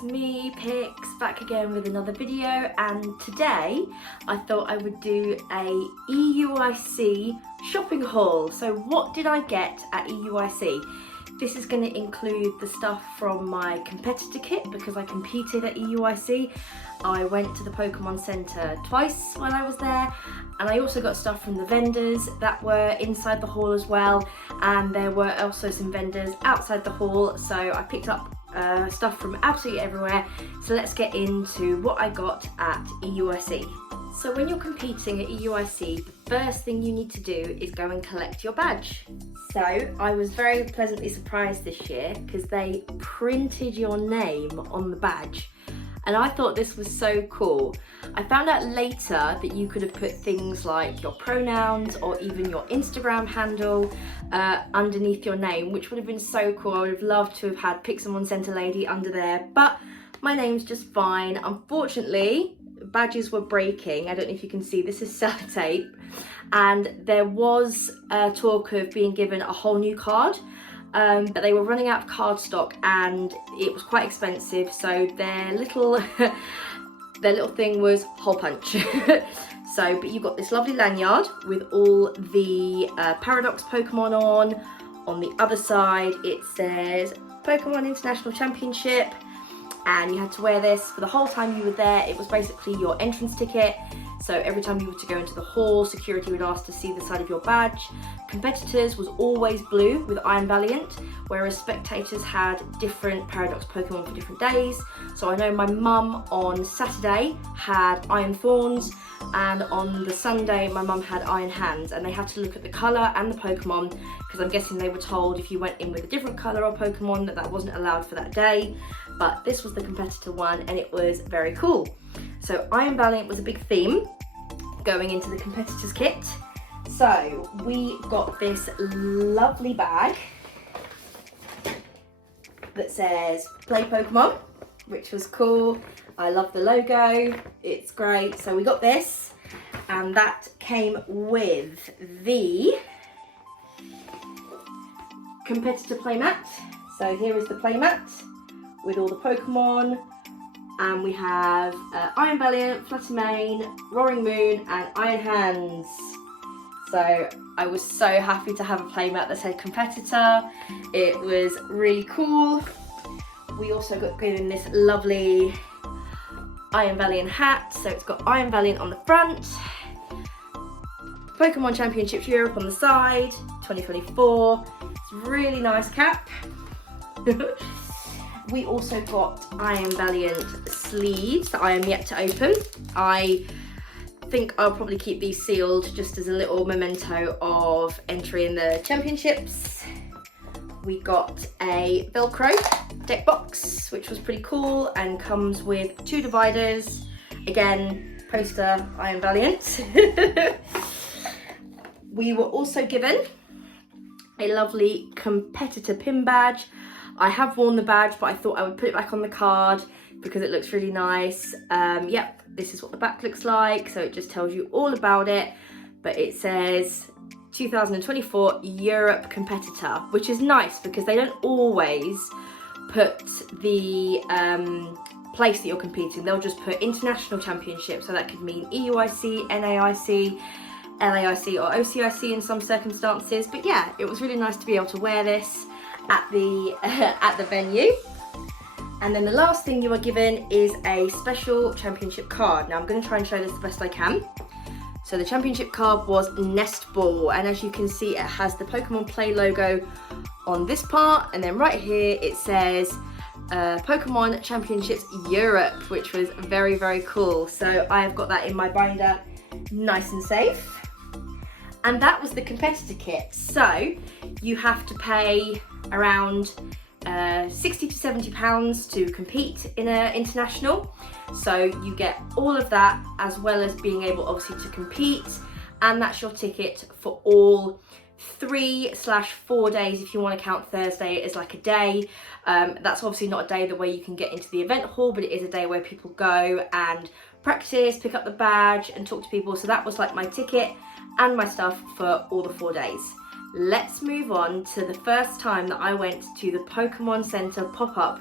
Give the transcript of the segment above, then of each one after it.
it's me, Pix, back again with another video, and today I thought I would do a EUIC shopping haul. So what did I get at EUIC? This is going to include the stuff from my competitor kit because I competed at EUIC. I went to the Pokémon Centre twice while I was there, and I also got stuff from the vendors that were inside the hall as well, and there were also some vendors outside the hall, so I picked up stuff from absolutely everywhere. So let's get into what I got at EUIC. So when you're competing at EUIC, the first thing you need to do is go and collect your badge. So I was very pleasantly surprised this year because they printed your name on the badge. And I thought this was so cool. I found out later that you could have put things like your pronouns or even your Instagram handle underneath your name, which would have been so cool. I would have loved to have had Pokémon Centre Lady under there, but my name's just fine. Unfortunately, badges were breaking. I don't know if you can see, this is sellotape. And there was talk of being given a whole new card. But they were running out of card stock and it was quite expensive, so their little thing was hole punch. But you got this lovely lanyard with all the Paradox Pokemon on. On the other side it says Pokemon International Championship, and you had to wear this for the whole time you were there. It was basically your entrance ticket. So every time you were to go into the hall, security would ask to see the side of your badge. Competitors was always blue with Iron Valiant, whereas spectators had different Paradox Pokemon for different days. So I know my mum on Saturday had Iron Thorns, and on the Sunday my mum had Iron Hands, and they had to look at the colour and the Pokemon, because I'm guessing they were told if you went in with a different colour or Pokemon that wasn't allowed for that day. But this was the competitor one and it was very cool. So Iron Valiant was a big theme going into the competitors kit. So we got this lovely bag that says Play Pokemon, which was cool. I love the logo, it's great. So we got this, and that came with the competitor playmat. So here is the playmat with all the Pokemon, and we have Iron Valiant, Fluttermane, Roaring Moon and Iron Hands. So I was so happy to have a playmat that said competitor. It was really cool. We also got given this lovely Iron Valiant hat, so it's got Iron Valiant on the front, Pokemon Championships Europe on the side, 2024. It's a really nice cap. We also got Iron Valiant sleeves that I am yet to open. I think I'll probably keep these sealed just as a little memento of entering the championships. We got a Velcro deck box, which was pretty cool and comes with 2 dividers. Again, poster Iron Valiant. We were also given a lovely competitor pin badge. I have worn the badge, but I thought I would put it back on the card because it looks really nice. Yep, this is what the back looks like. So it just tells you all about it, but it says 2024 Europe competitor, which is nice because they don't always put the place that you're competing. They'll just put international championship. So that could mean EUIC, NAIC, LAIC or OCIC in some circumstances. But yeah, it was really nice to be able to wear this at the venue. And then the last thing you are given is a special championship card. Now I'm going to try and show this the best I can. So the championship card was Nest Ball, and as you can see it has the Pokemon Play logo on this part, and then right here it says Pokemon Championships Europe, which was very, very cool. So I have got that in my binder nice and safe. And that was the competitor kit. So you have to pay around 60 to 70 pounds to compete in an international. So you get all of that as well as being able obviously to compete, and that's your ticket for all 3/4 days if you want to count Thursday as like a day. That's obviously not a day the way you can get into the event hall, but it is a day where people go and practice, pick up the badge and talk to people. So that was like my ticket and my stuff for all the 4 days. Let's move on to the first time that I went to the Pokémon Centre pop-up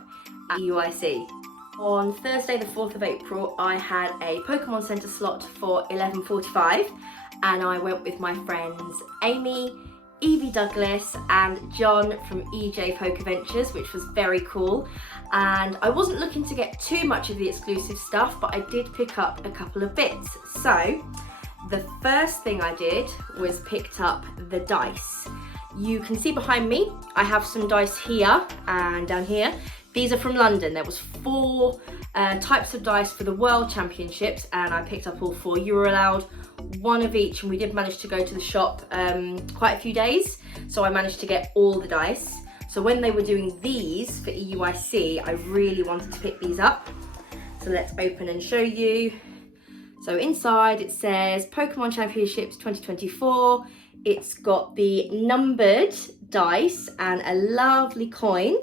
at EUIC. On Thursday the 4th of April, I had a Pokemon Centre slot for 11:45 and I went with my friends Amy, Evie Douglas and John from EJ Pokeventures, which was very cool. And I wasn't looking to get too much of the exclusive stuff, but I did pick up a couple of bits. So the first thing I did was picked up the dice. You can see behind me, I have some dice here and down here. These are from London. There was 4 types of dice for the World Championships and I picked up all 4. You were allowed 1 of each and we did manage to go to the shop quite a few days. So I managed to get all the dice. So when they were doing these for EUIC, I really wanted to pick these up. So let's open and show you. So inside it says Pokemon Championships 2024. It's got the numbered dice and a lovely coin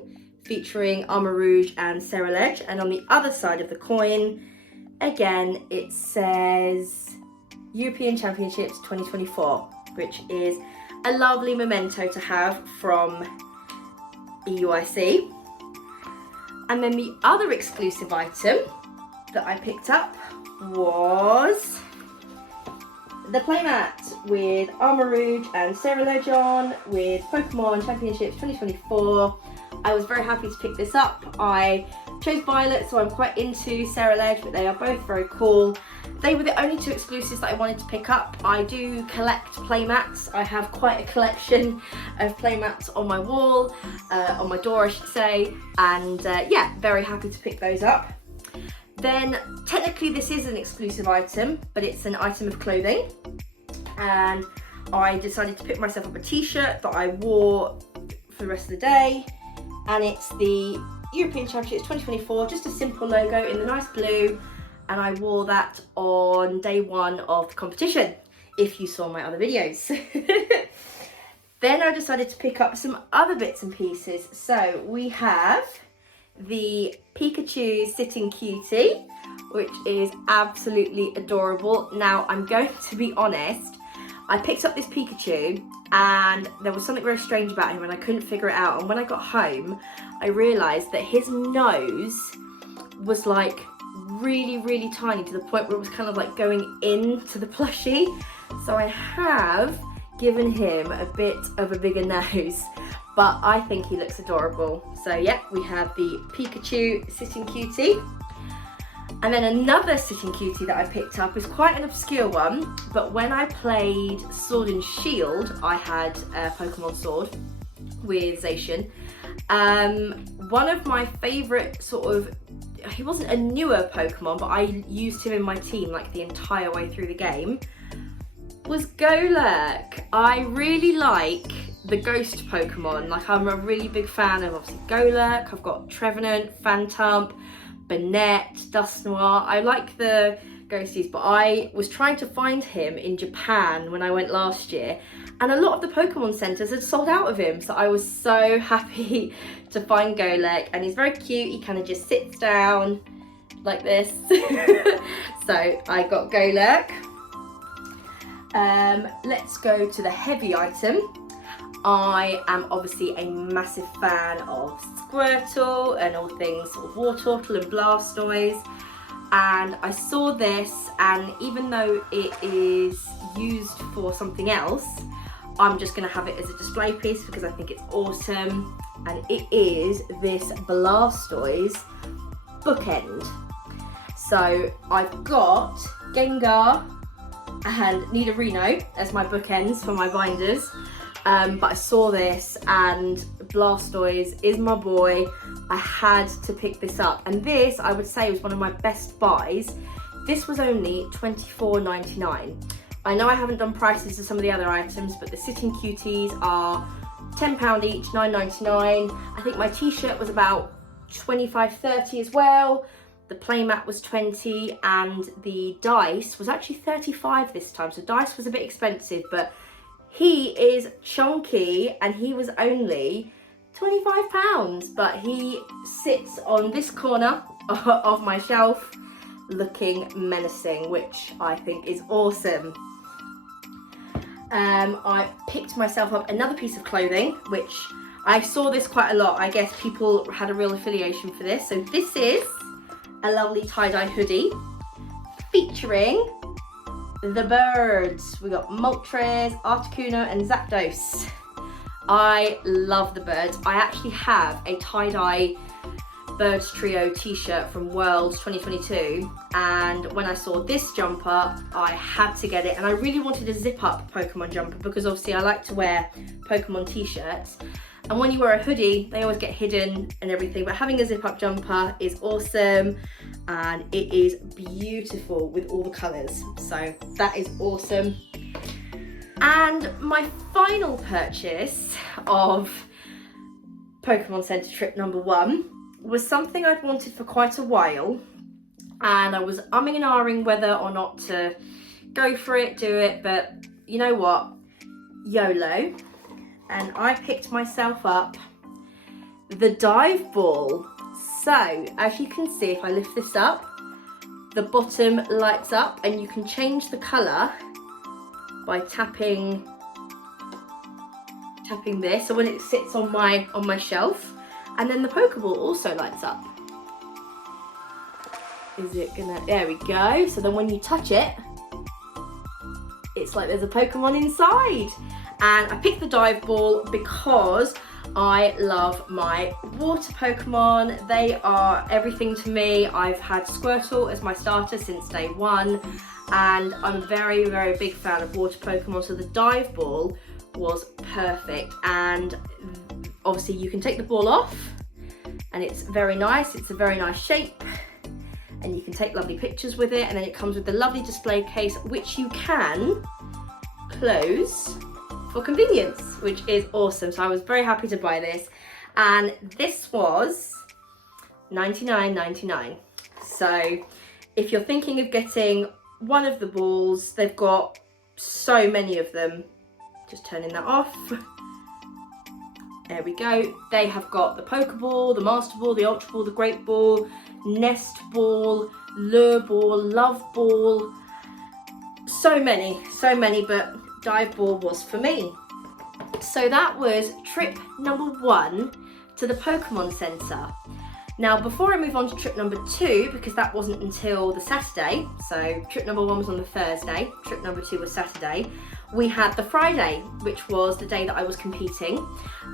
featuring Armor Rouge and Cerulege, and on the other side of the coin, again, it says European Championships 2024, which is a lovely memento to have from EUIC. And then the other exclusive item that I picked up was the playmat with Armor Rouge and Cerulege on, with Pokemon Championships 2024. I was very happy to pick this up. I chose Violet, so I'm quite into Cerulege, but they are both very cool. They were the only 2 exclusives that I wanted to pick up. I do collect playmats. I have quite a collection of playmats on my wall, on my door I should say, and yeah, very happy to pick those up. Then technically this is an exclusive item, but it's an item of clothing, and I decided to pick myself up a t-shirt that I wore for the rest of the day. And it's the European Championships 2024, just a simple logo in the nice blue, and I wore that on day 1 of the competition, if you saw my other videos. Then I decided to pick up some other bits and pieces. So we have the Pikachu Sitting Cutie, which is absolutely adorable. Now I'm going to be honest, I picked up this Pikachu and there was something very strange about him and I couldn't figure it out, and when I got home I realised that his nose was like really tiny, to the point where it was kind of like going into the plushie. So I have given him a bit of a bigger nose, but I think he looks adorable. So yeah, we have the Pikachu Sitting Cutie. And then another Sitting Cutie that I picked up is quite an obscure one, but when I played Sword and Shield, I had a Pokemon Sword with Zacian. One of my favourite he wasn't a newer Pokemon, but I used him in my team like the entire way through the game, was Golurk. I really like the ghost Pokemon. Like, I'm a really big fan of obviously Golurk. I've got Trevenant, Phantump, Banette, Dusknoir. I like the ghosties, but I was trying to find him in Japan when I went last year, and a lot of the Pokemon centres had sold out of him, so I was so happy to find Golurk. And he's very cute. He kind of just sits down like this. So I got Golurk. Let's go to the heavy item. I am obviously a massive fan of Squirtle and all things sort of Wartortle and Blastoise, and I saw this, and even though it is used for something else, I'm just going to have it as a display piece because I think it's awesome. And it is this Blastoise bookend. So I've got Gengar and Nidorino as my bookends for my binders. But I saw this and Blastoise is my boy. I had to pick this up, and this I would say was one of my best buys. This was only $24.99. I know I haven't done prices of some of the other items, but the Sitting Cuties are £10 each, $9.99. I think my t-shirt was about $25.30 as well. The playmat was $20, and the dice was actually $35 this time. So dice was a bit expensive, but he is chunky and he was only £25, but he sits on this corner of my shelf looking menacing, which I think is awesome. I picked myself up another piece of clothing, which I saw this quite a lot. I guess people had a real affiliation for this. So this is a lovely tie-dye hoodie featuring the birds. We got Moltres, Articuno and Zapdos. I love the birds. I actually have a tie-dye Birds Trio t-shirt from Worlds 2022, and when I saw this jumper I had to get it, and I really wanted a zip-up Pokemon jumper because obviously I like to wear Pokemon t-shirts, and when you wear a hoodie they always get hidden and everything, but having a zip-up jumper is awesome and it is beautiful with all the colours, so that is awesome. And my final purchase of Pokemon Center trip number 1 was something I'd wanted for quite a while, and I was umming and ahhing whether or not to go for it, do it, but you know what, YOLO, and I picked myself up the dive ball. So as you can see, if I lift this up, the bottom lights up and you can change the colour by tapping this, so when it sits on my shelf. And then the Pokeball also lights up. Is it gonna, there we go. So then when you touch it, it's like there's a Pokemon inside. And I picked the dive ball because I love my water Pokemon. They are everything to me. I've had Squirtle as my starter since day 1. And I'm a very, very big fan of water Pokemon. So the dive ball was perfect. And obviously you can take the ball off and it's very nice, it's a very nice shape, and you can take lovely pictures with it, and then it comes with the lovely display case which you can close for convenience, which is awesome. So I was very happy to buy this, and this was $99.99. So if you're thinking of getting one of the balls, they've got so many of them. Just turning that off. There we go. They have got the Pokeball, the Master Ball, the Ultra Ball, the Great Ball, Nest Ball, Lure Ball, Love Ball. So many, but Dive Ball was for me. So that was trip number 1 to the Pokemon Center. Now, before I move on to trip number 2, because that wasn't until the Saturday, so trip number 1 was on the Thursday, trip number 2 was Saturday, we had the Friday, which was the day that I was competing.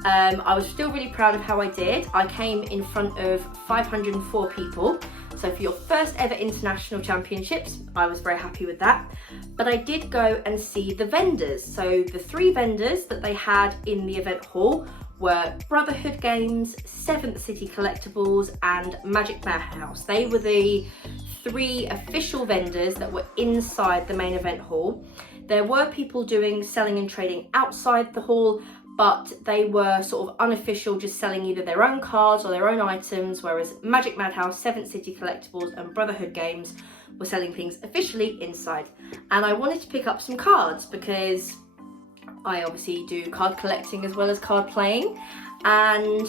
I was still really proud of how I did. I came in front of 504 people. So for your first ever international championships, I was very happy with that. But I did go and see the vendors. So the 3 vendors that they had in the event hall were Brotherhood Games, 7th City Collectibles and Magic Madhouse. They were the 3 official vendors that were inside the main event hall. There were people doing selling and trading outside the hall, but they were sort of unofficial, just selling either their own cards or their own items, whereas Magic Madhouse, 7th City Collectibles and Brotherhood Games were selling things officially inside. And I wanted to pick up some cards because I obviously do card collecting as well as card playing, and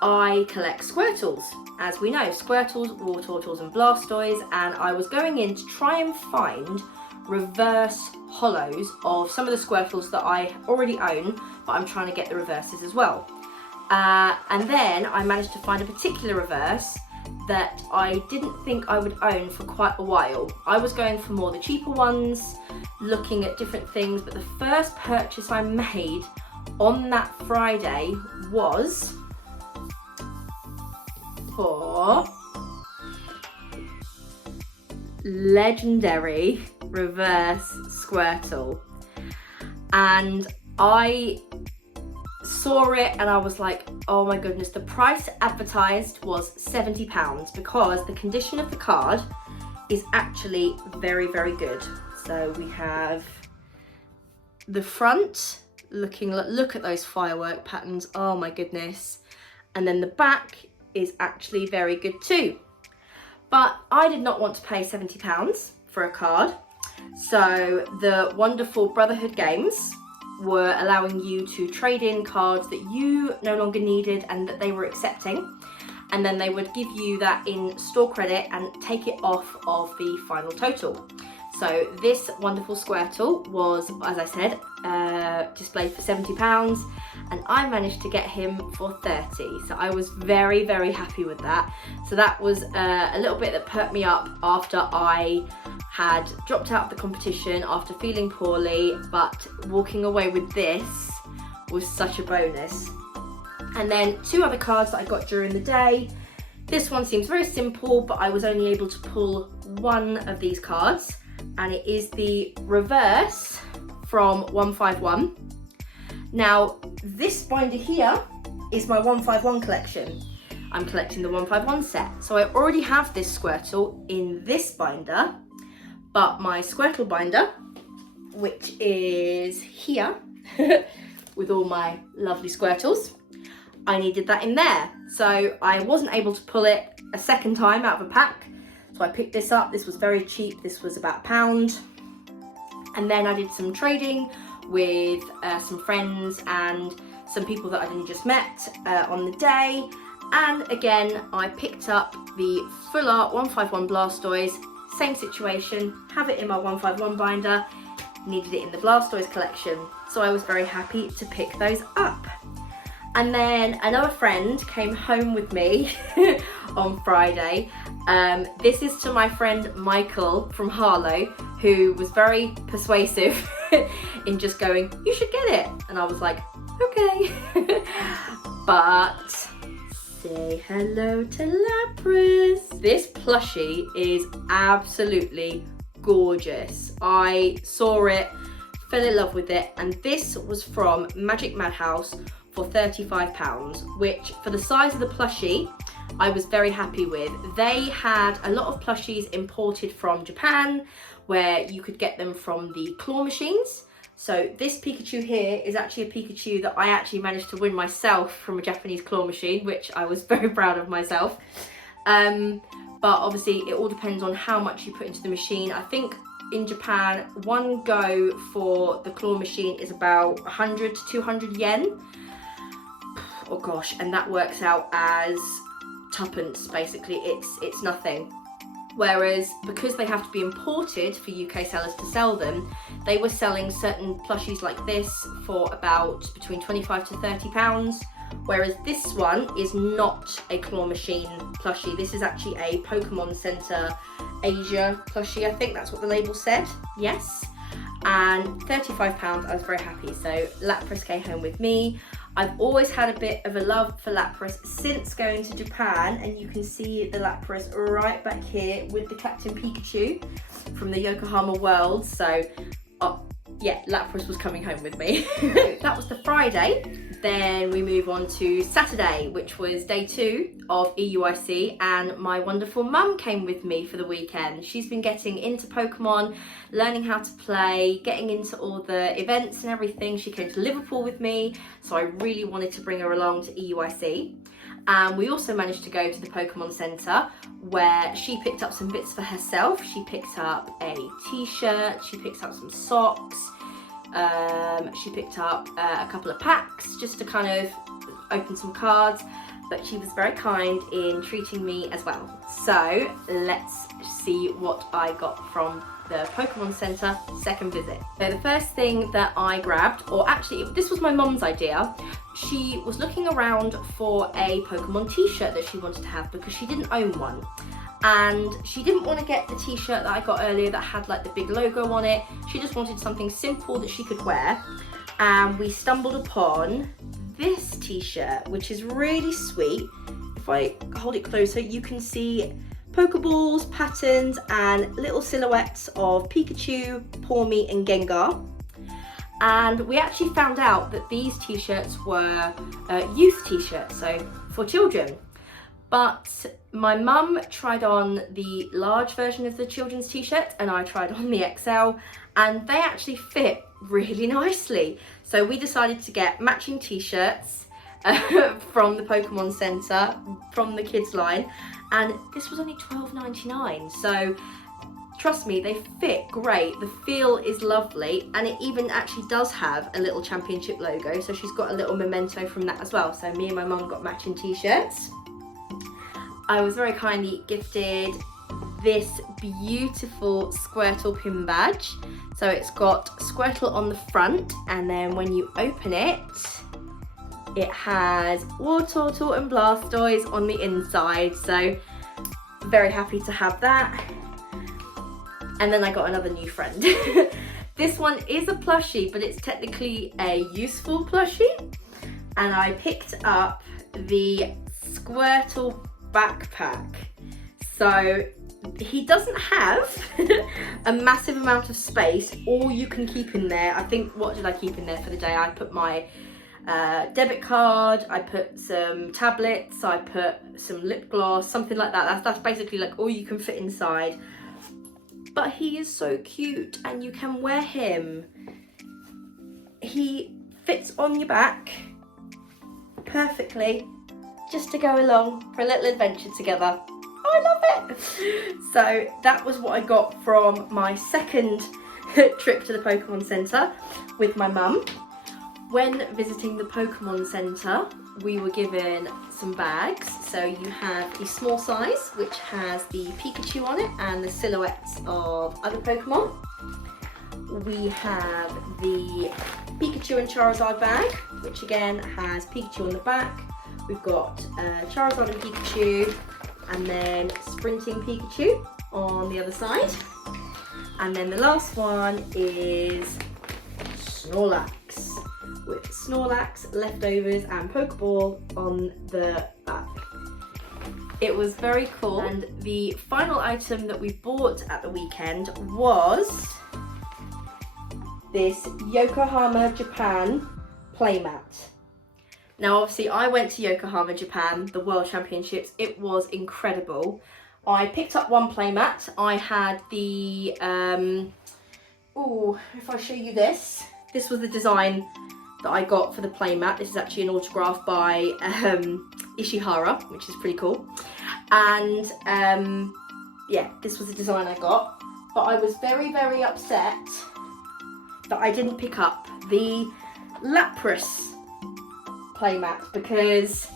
I collect Squirtles. As we know, Squirtles, Wartortles and Blastoise, and I was going in to try and find reverse hollows of some of the Squirtles that I already own, but I'm trying to get the reverses as well. And then I managed to find a particular reverse that I didn't think I would own for quite a while. I was going for more the cheaper ones, looking at different things, but the first purchase I made on that Friday was for legendary reverse Squirtle, and I saw it and I was like, oh my goodness. The price advertised was £70 because the condition of the card is actually very, very good. So we have the front looking, look at those firework patterns, oh my goodness, and then the back is actually very good too. But I did not want to pay £70 for a card, so the wonderful Brotherhood Games were allowing you to trade in cards that you no longer needed and that they were accepting, and then they would give you that in store credit and take it off of the final total. So So this wonderful Squirtle was, as I said, displayed for £70, and I managed to get him for 30. So I was very, very happy with that. So that was a little bit that perked me up after I had dropped out of the competition after feeling poorly, but walking away with this was such a bonus. And then 2 other cards that I got during the day. This one seems very simple, but I was only able to pull 1 of these cards, and it is the reverse from 151. Now, this binder here is my 151 collection. I'm collecting the 151 set. So I already have this Squirtle in this binder, but my Squirtle binder, which is here, with all my lovely Squirtles, I needed that in there. So I wasn't able to pull it a second time out of a pack. So I picked this up. This was very cheap. This was about £1. And then I did some trading with some friends and some people that I'd only just met on the day. And again, I picked up the Full Art 151 Blastoise. Same situation, have it in my 151 binder, needed it in the Blastoise collection. So I was very happy to pick those up. And then another friend came home with me on Friday. This is to my friend Michael from Harlow, who was very persuasive in just going, you should get it. And I was like, okay. But say hello to Lapras. This plushie is absolutely gorgeous. I saw it, fell in love with it, and this was from Magic Madhouse for £35, which for the size of the plushie, I was very happy with. They had a lot of plushies imported from Japan, where you could get them from the claw machines. So this Pikachu here is actually a Pikachu that I actually managed to win myself from a Japanese claw machine, which I was very proud of myself. But obviously it all depends on how much you put into the machine. I think in Japan, 1 go for the claw machine is about 100 to 200 yen. Oh gosh, and that works out as tuppence, basically. It's nothing. Whereas because they have to be imported for UK sellers to sell them, they were selling certain plushies like this for about between 25 to £30. Whereas this one is not a claw machine plushie. This is actually a Pokémon Center Asia plushie. I think that's what the label said. Yes. And £35, I was very happy. So Lapras came home with me. I've always had a bit of a love for Lapras since going to Japan, and you can see the Lapras right back here with the Captain Pikachu from the Yokohama World. So yeah, Lapras was coming home with me. That was the Friday. Then we move on to Saturday, which was day 2 of EUIC, and my wonderful mum came with me for the weekend. She's been getting into Pokemon, learning how to play, getting into all the events and everything. She came to Liverpool with me, so I really wanted to bring her along to EUIC. And we also managed to go to the Pokemon Center, where she picked up some bits for herself. She picked up a t-shirt, she picked up some socks, she picked up a couple of packs just to kind of open some cards, but she was very kind in treating me as well. So let's see what I got from the Pokemon Center second visit. So the first thing that I grabbed, or actually this was my mum's idea, she was looking around for a Pokemon t-shirt that she wanted to have because she didn't own one. And she didn't want to get the t-shirt that I got earlier that had like the big logo on it. She just wanted something simple that she could wear. And we stumbled upon this t-shirt, which is really sweet. If I hold it closer, you can see Pokeballs, patterns, and little silhouettes of Pikachu, Pawmi, and Gengar. And we actually found out that these t-shirts were youth t-shirts, so for children. But my mum tried on the large version of the children's t-shirt, and I tried on the XL, and they actually fit really nicely. So we decided to get matching t-shirts from the Pokemon Center, from the kids line, and this was only £12.99. So trust me, they fit great. The feel is lovely, and it even actually does have a little championship logo. So she's got a little memento from that as well. So me and my mum got matching t-shirts. I was very kindly gifted this beautiful Squirtle pin badge. So it's got Squirtle on the front, and then when you open it, it has Wartortle and Blastoise on the inside. So very happy to have that. And then I got another new friend. This one is a plushie, but it's technically a useful plushie. And I picked up the Squirtle backpack. So he doesn't have a massive amount of space. All you can keep in there, I think, what did I keep in there for the day? I put my debit card, I put some tablets, I put some lip gloss, something like that. That's basically like all you can fit inside. But he is so cute, and you can wear him. He fits on your back perfectly, just to go along for a little adventure together. Oh, I love it! So that was what I got from my second trip to the Pokemon Centre with my mum. When visiting the Pokemon Centre, we were given some bags. So you have the small size, which has the Pikachu on it and the silhouettes of other Pokemon. We have the Pikachu and Charizard bag, which again has Pikachu on the back. We've got Charizard and Pikachu, and then Sprinting Pikachu on the other side. And then the last one is Snorlax, with Snorlax, leftovers and Pokeball on the back. It was very cool. And the final item that we bought at the weekend was this Yokohama, Japan playmat. Now obviously I went to Yokohama, Japan, the World Championships. It was incredible. I picked up one playmat. I had the, if I show you this. This was the design that I got for the playmat. This is actually an autograph by Ishihara, which is pretty cool. And yeah, this was the design I got. But I was very, very upset that I didn't pick up the Lapras playmat, because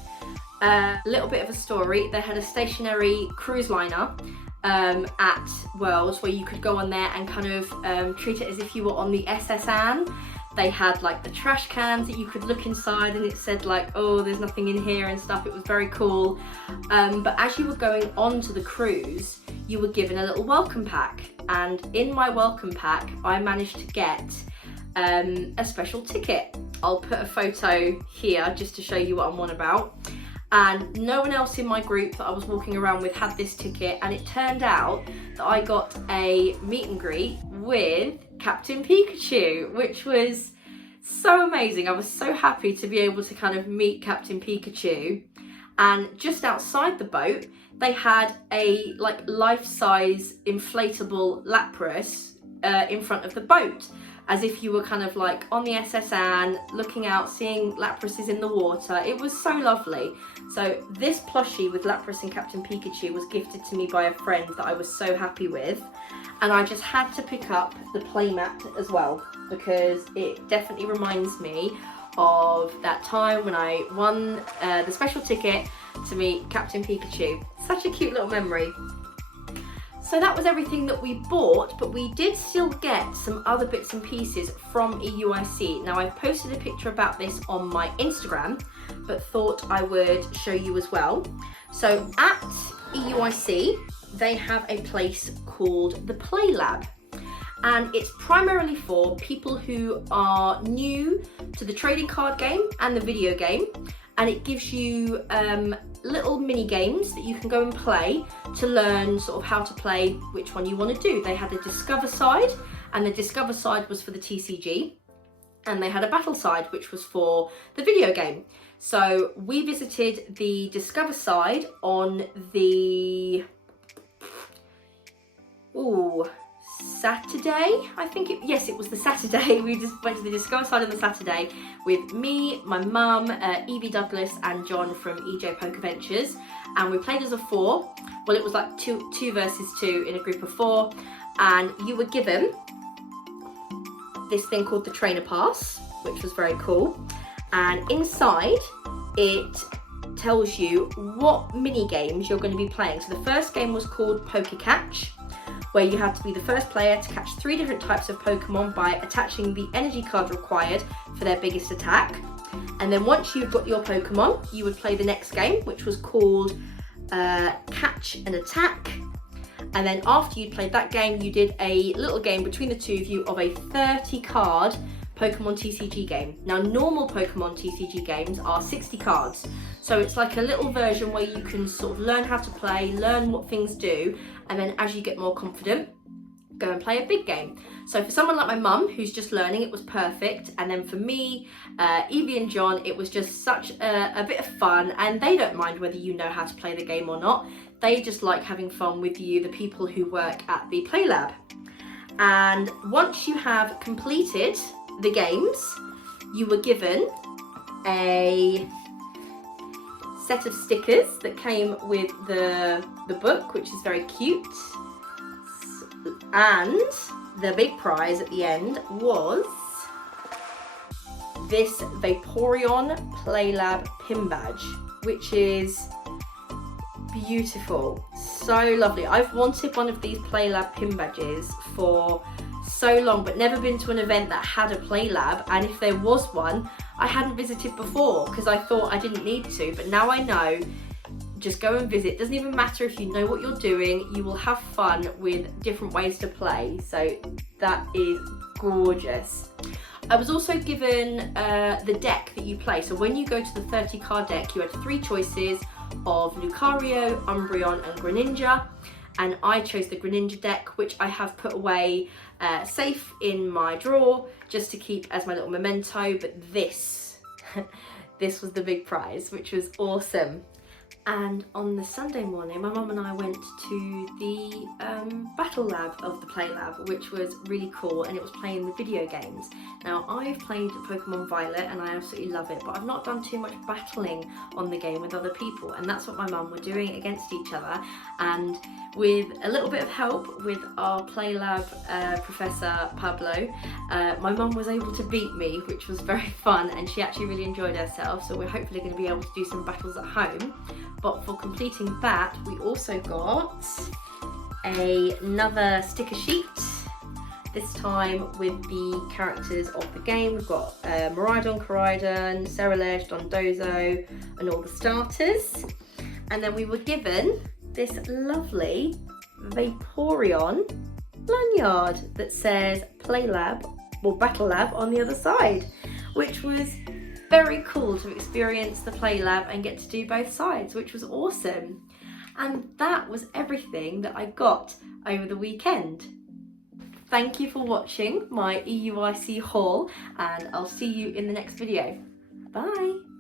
a little bit of a story. They had a stationary cruise liner at Worlds where you could go on there and kind of treat it as if you were on the SS Anne. They had like the trash cans that you could look inside, and it said like, oh, there's nothing in here and stuff. It was very cool. But as you were going on to the cruise, you were given a little welcome pack. And in my welcome pack, I managed to get a special ticket. I'll put a photo here just to show you what I'm on about. And no one else in my group that I was walking around with had this ticket, and it turned out that I got a meet and greet with Captain Pikachu, which was so amazing. I was so happy to be able to kind of meet Captain Pikachu. And just outside the boat, they had a like life-size inflatable Lapras in front of the boat, as if you were kind of like on the SS Anne, looking out, seeing Laprases in the water. It was so lovely. So this plushie with Lapras and Captain Pikachu was gifted to me by a friend that I was so happy with. And I just had to pick up the playmat as well, because it definitely reminds me of that time when I won the special ticket to meet Captain Pikachu. Such a cute little memory. So that was everything that we bought, but we did still get some other bits and pieces from EUIC. Now I've posted a picture about this on my Instagram, but thought I would show you as well. So at EUIC, they have a place called the Play Lab. And it's primarily for people who are new to the trading card game and the video game. And it gives you little mini games that you can go and play to learn sort of how to play which one you want to do. They had a Discover side, and the Discover side was for the TCG, and they had a Battle side which was for the video game. So we visited the Discover side on the Saturday, I think yes, it was the Saturday. We just went to the Discover side on the Saturday with me, my mum, Evie Douglas and John from EJ Poke Ventures, and we played as a 4. Well, it was like two versus 2 in a group of 4, and you were given this thing called the Trainer Pass, which was very cool. And inside it tells you what mini games you're going to be playing. So the first game was called Poke Catch, where you had to be the first player to catch 3 different types of Pokemon by attaching the energy card required for their biggest attack. And then once you've got your Pokemon, you would play the next game, which was called Catch and Attack. And then after you'd played that game, you did a little game between the two of you of a 30 card Pokemon TCG game. Now, normal Pokemon TCG games are 60 cards. So it's like a little version where you can sort of learn how to play, learn what things do, and then as you get more confident, go and play a big game. So for someone like my mum, who's just learning, it was perfect. And then for me, Evie and John, it was just such a bit of fun, and they don't mind whether you know how to play the game or not. They just like having fun with you, the people who work at the Play Lab. And once you have completed the games, you were given a set of stickers that came with the book, which is very cute. And the big prize at the end was this Vaporeon Playlab pin badge, which is beautiful, so lovely. I've wanted one of these Playlab pin badges for so long, but never been to an event that had a Playlab, and if there was one, I hadn't visited before because I thought I didn't need to, but now I know. Just go and visit. Doesn't even matter if you know what you're doing, you will have fun with different ways to play. So that is gorgeous. I was also given the deck that you play. So when you go to the 30 card deck, you had 3 choices of Lucario, Umbreon and Greninja. And I chose the Greninja deck, which I have put away safe in my drawer just to keep as my little memento. But this, this was the big prize, which was awesome. And on the Sunday morning, my mum and I went to the battle lab of the Play Lab, which was really cool, and it was playing the video games. Now, I've played Pokemon Violet and I absolutely love it, but I've not done too much battling on the game with other people, and that's what my mum were doing against each other. And with a little bit of help with our Play Lab Professor Pablo, my mum was able to beat me, which was very fun, and she actually really enjoyed herself. So we're hopefully going to be able to do some battles at home. But for completing that, we also got another sticker sheet, this time with the characters of the game. We've got Miraidon, Koraidon, Ceruledge, Dondozo, and all the starters. And then we were given this lovely Vaporeon lanyard that says Play Lab or Battle Lab on the other side, which was very cool to experience the Play Lab and get to do both sides, which was awesome. And that was everything that I got over the weekend. Thank you for watching my EUIC haul, and I'll see you in the next video. Bye!